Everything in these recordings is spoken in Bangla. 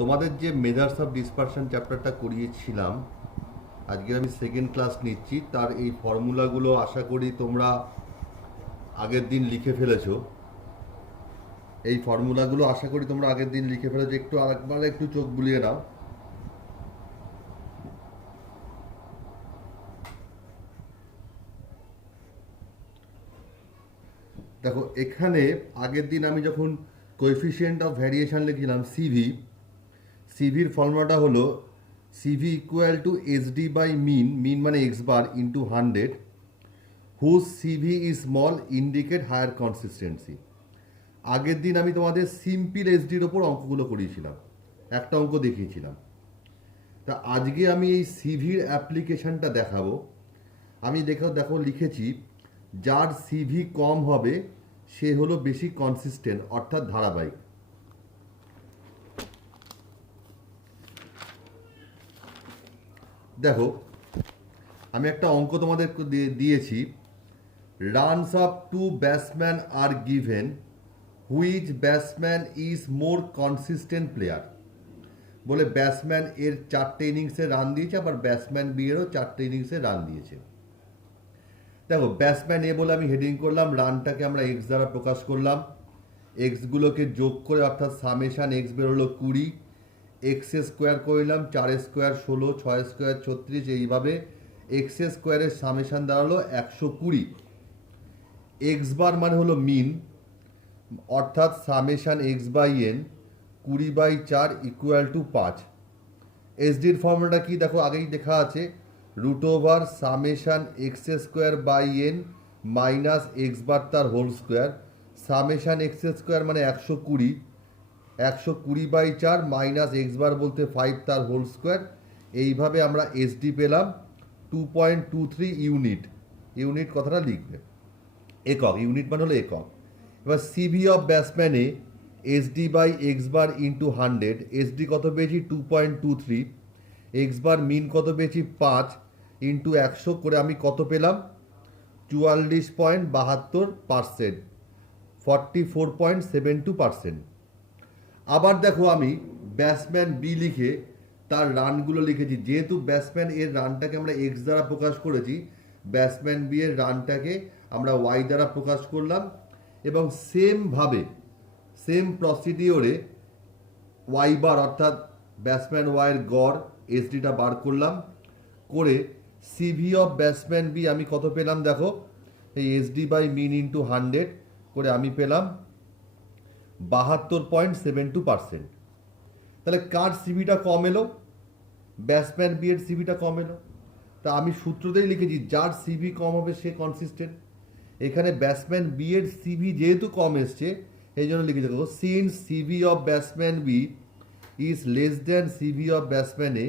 তোমাদের যে মেজার্স অফ ডিসপারশন চ্যাপ্টারটা করিয়েছিলাম, আজকে আমি সেকেন্ড ক্লাস নিচ্ছি। তার এই ফর্মুলাগুলো আশা করি তোমরা আগের দিন লিখে ফেলেছো। এই ফর্মুলাগুলো আশা করি তোমরা আগের দিন লিখে ফেলেছো। একটু আরেকবার একটু চোখ বুলিয়ে নাও। দেখো, এখানে আগের দিন আমি যখন কোএফিসিয়েন্ট অফ ভ্যারিয়েশন লিখছিলাম সিভির ফর্মুলাটা হলো CV equal to SD by mean, mean মানে x bar into 100, whose CV is small indicate higher consistency. আগের দিন আমি তোমাদের সিম্পল এসডির ওপর অঙ্কগুলো করিয়েছিলাম, একটা অঙ্ক দেখিয়েছিলাম। তা আজকে আমি এই সিভির অ্যাপ্লিকেশনটা দেখাবো। আমি দেখো লিখেছি, যার সিভি কম হবে সে হলো বেশি কনসিস্টেন্ট, অর্থাৎ ধারাবাহিক। দেখো, আমি একটা অঙ্ক তোমাদের দিয়েছি। Runs up to batsman are given, which batsman is more consistent player. বলে ব্যাটসম্যান এর 4টে ইনিংসে রান দিয়েছে, আবার ব্যাটসম্যান বি এরও 4টে ইনিংসে রান দিয়েছে। দেখো, ব্যাটসম্যান এ বলে আমি হেডিং করলাম, রানটাকে আমরা এক্স দ্বারা প্রকাশ করলাম। এক্সগুলোকে যোগ করে অর্থাৎ সামেশান এক্স বেরোলো 20, এক্স স্কোয়ার করলাম, 4 স্কোয়ার 16, 6 স্কোয়ার 36, এইভাবে এক্স স্কোয়ারের সামেশান দাঁড়ালো 120। এক্স বার মানে হলো মিন, অর্থাৎ summation x by n 20/4 equal to 5। এসডির ফর্মুলাটা কি দেখো, আগেই দেখা আছে, root over summation x square by n minus x bar তার whole square. Summation x square মানে 120, 120/4 মাইনাস এক্স বার বলতে 5 তার হোল স্কোয়ার। এইভাবে আমরা এসডি পেলাম 2.23 ইউনিট। ইউনিট কথাটা লিখবে, একক, ইউনিট মানে হলো একক। এবার সিভি অফ ব্যাটসম্যানে SD by x bar into 100, SD কত পেয়েছি 2.23, এক্স বার মিন কত পেয়েছি 5 ইন্টু 100 করে আমি কত পেলাম 44.72%, 44.72%। আবার দেখো, আমি ব্যাটসম্যান বি লিখে তার রানগুলো লিখেছি। যেহেতু ব্যাটসম্যান এর রানটাকে আমরা এক্স দ্বারা প্রকাশ করেছি, ব্যাটসম্যান বি এর রানটাকে আমরা ওয়াই দ্বারা প্রকাশ করলাম। এবং সেমভাবে সেম প্রসিডিওরে ওয়াই বার অর্থাৎ ব্যাটসম্যান ওয়াইয়ের গড় এসডিটা বার করলাম। করে সিভি অফ ব্যাটসম্যান বি আমি কত পেলাম দেখো, এই এসডি বাই মিন ইন্টু 100 করে আমি পেলাম 72.72%। তাহলে কার সিভিটা কম এলো? ব্যাটসম্যান বি এর সিভিটা কম এলো। তা আমি সূত্রতেই লিখেছি, যার সিভি কম হবে সে কনসিস্টেন্ট। এখানে ব্যাটসম্যান বি এর সিভি যেহেতু কম এসছে, এই জন্য লিখে দেবো since CV of batsman B is less than CV of batsman A,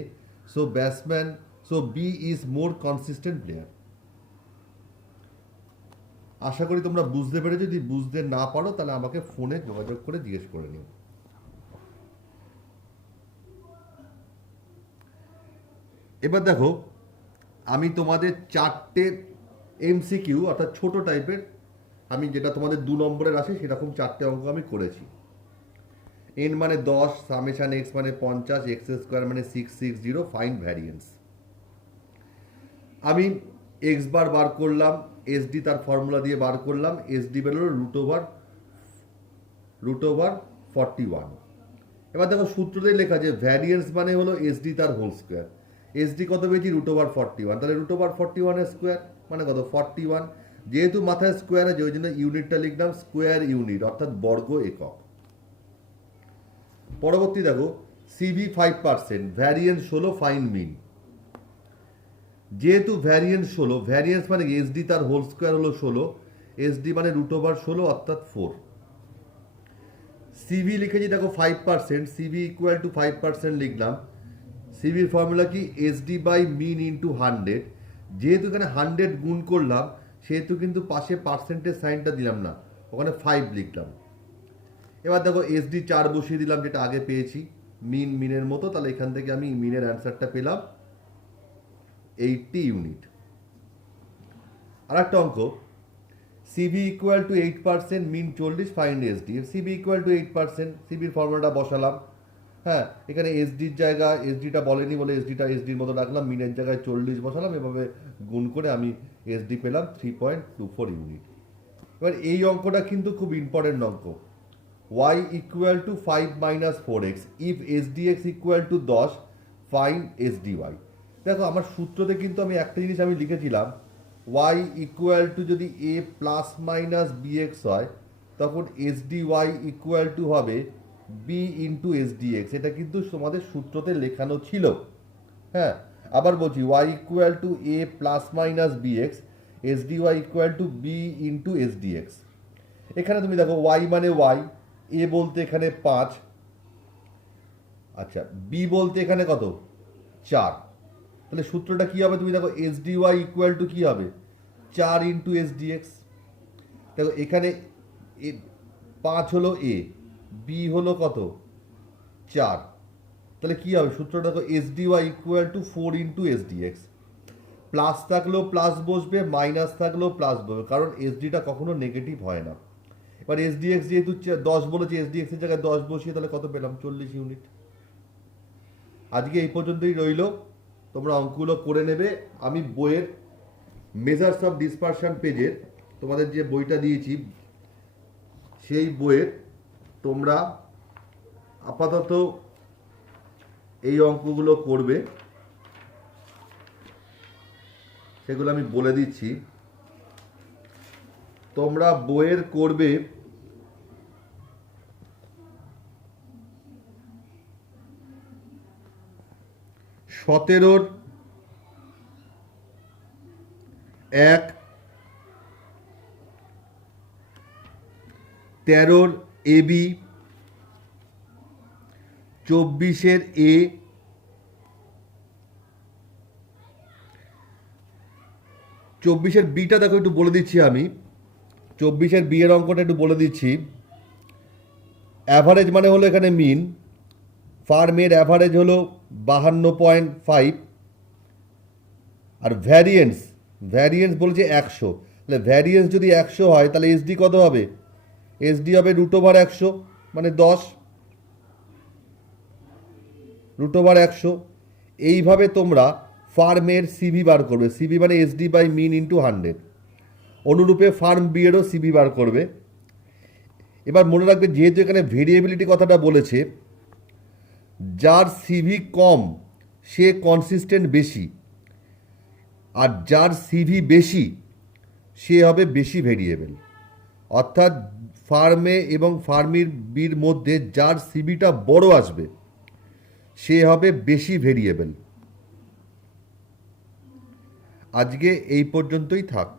so B is more consistent player. আশা করি তোমরা বুঝতে পেরেছো। যদি বুঝতে না পারো তাহলে আমাকে ফোনে যোগাযোগ করে জিজ্ঞেস করে নিও। এবার দেখো, আমি তোমাদের 4টে এমসিকিউ অর্থাৎ ছোট টাইপের, আমি যেটা তোমাদের 2 নম্বরের আসে সেরকম 4টে অঙ্ক আমি করেছি। এন মানে 10, সামেশান এক্স মানে 50, এক্স স্কোয়ার মানে 660, ফাইন্ড ভ্যারিয়েন্স। আমি এক্স বার বার করলাম, এসডি তার ফর্মুলা দিয়ে বার করলাম, এসডি বেরোলো রুট ওভার 41। এবার দেখো, সূত্রতেই লেখা যে ভ্যারিয়েন্স মানে হলো এসডি তার হোল স্কোয়ার। এসডি কত পেয়েছি রুট ওভার 41, তাহলে রুট ওভার 41 এর স্কোয়ার মানে কত 41। যেহেতু মাথায় স্কোয়ার আছে ওই জন্য ইউনিটটা লিখলাম স্কোয়ার ইউনিট, অর্থাৎ বর্গ একক। পরবর্তী দেখো, সিভি 5%, ভ্যারিয়েন্স 16, ফাইন মিন। যেহেতু ভ্যারিয়েন্স 16, ভ্যারিয়েন্স মানে এসডি তার হোল স্কোয়ার হলো 16, এসডি মানে রুট ওভার 16 অর্থাৎ 4। সিভি লিখেছি দেখো 5%, সিভি ইকুয়াল টু 5% লিখলাম। সিভির ফর্মুলা কি এসডি বাই মিন ইন্টু 100। যেহেতু এখানে 100 গুণ করলাম সেহেতু কিন্তু পাশে পার্সেন্টেজ সাইনটা দিলাম না, ওখানে 5 লিখলাম। এবার দেখো এসডি 4 বসিয়ে দিলাম, যেটা আগে পেয়েছি মিনের মতো। তাহলে এখান থেকে আমি মিনের অ্যান্সারটা পেলাম 80 ইউনিট। আর একটা অঙ্ক, CV equal to 8%, mean 40, find SD. CV equal to 8%, সিভির ফর্মুলাটা বসালাম, হ্যাঁ, এখানে এসডির জায়গা এসডিটা বলেনি বলে এসডির মতো রাখলাম, মিনের জায়গায় 40 বসালাম, এভাবে গুণ করে আমি এসডি পেলাম 3.24 ইউনিট। এবার এই অঙ্কটা কিন্তু খুব ইম্পর্টেন্ট অঙ্ক। y equal to 5 minus 4x if SDX equal to 10 fine SDY। দেখো আমার সূত্রতে কিন্তু আমি একটা জিনিস আমি লিখেছিলাম, y ইকুয়াল টু যদি a প্লাস মাইনাস bx হয় তখন SDY ইকুয়াল টু হবে b ইন্টু SDX। এটা কিন্তু তোমাদের সূত্রতে লেখানো ছিল। হ্যাঁ, আবার বলছি y equal to a plus minus bx, SDY equal to b into SDX। এখানে তুমি দেখো y মানে y, a বলতে এখানে 5, আচ্ছা b বলতে এখানে কত 4, তাহলে সূত্রটা কি হবে তুমি দেখো SDY ইকুয়াল টু কি হবে 4 ইন্টু SDX। দেখো এখানে 5 হলো a, b হলো কত 4, তাহলে কি হবে সূত্রটা দেখো SDY equal to 4 into SDX। Plus থাকলেও প্লাস বসবে, মাইনাস থাকলেও প্লাস বসবে, কারণ এসডিটা কখনো নেগেটিভ হয় না। এবার এসডিএক্স যেহেতু 10 বলেছে, এসডিএক্স এর জায়গায় 10 বসিয়ে তাহলে কত পেলাম 40 ইউনিট। আজকে এই পর্যন্তই রইল, তোমরা অঙ্কগুলো করে নেবে। আমি বইয়ের মেজার্স অফ ডিসপারশন পেজের তোমাদের যে বইটা দিয়েছি সেই বইয়ের তোমরা আপাতত এই অঙ্কগুলো করবে, সেগুলো আমি বলে দিচ্ছি। তোমরা বইয়ের করবে 17 1, 13 AB, 24 A, 24 বিটা দেখো একটু বলে দিচ্ছি আমি। 24 বি এর অঙ্কটা একটু বলে দিচ্ছি। অ্যাভারেজ মানে হলো এখানে মিন, ফার্মের অ্যাভারেজ হলো 52.5, আর ভ্যারিয়েন্স বলেছে 100। তাহলে ভ্যারিয়েন্স যদি 100 হয় তাহলে এসডি কত হবে, এসডি হবে √100 মানে 10, √100। এইভাবে তোমরা ফার্মের সিভি বার করবে, সিভি মানে এসডি বাই মিন ইন্টু 100। অনুরূপে ফার্ম বি এরও সিভি বার করবে। এবার মনে রাখবে যেহেতু এখানে ভেরিয়েবিলিটি কথাটা বলেছে, যার সিভি কম সে কনসিস্টেন্ট বেশি, আর যার সিভি বেশি সে হবে বেশি ভেরিয়েবল। অর্থাৎ ফার্মে এবং ফার্মির বির মধ্যে যার সিভিটা বড় আসবে সে হবে বেশি ভেরিয়েবল। আজকে এই পর্যন্তই থাক।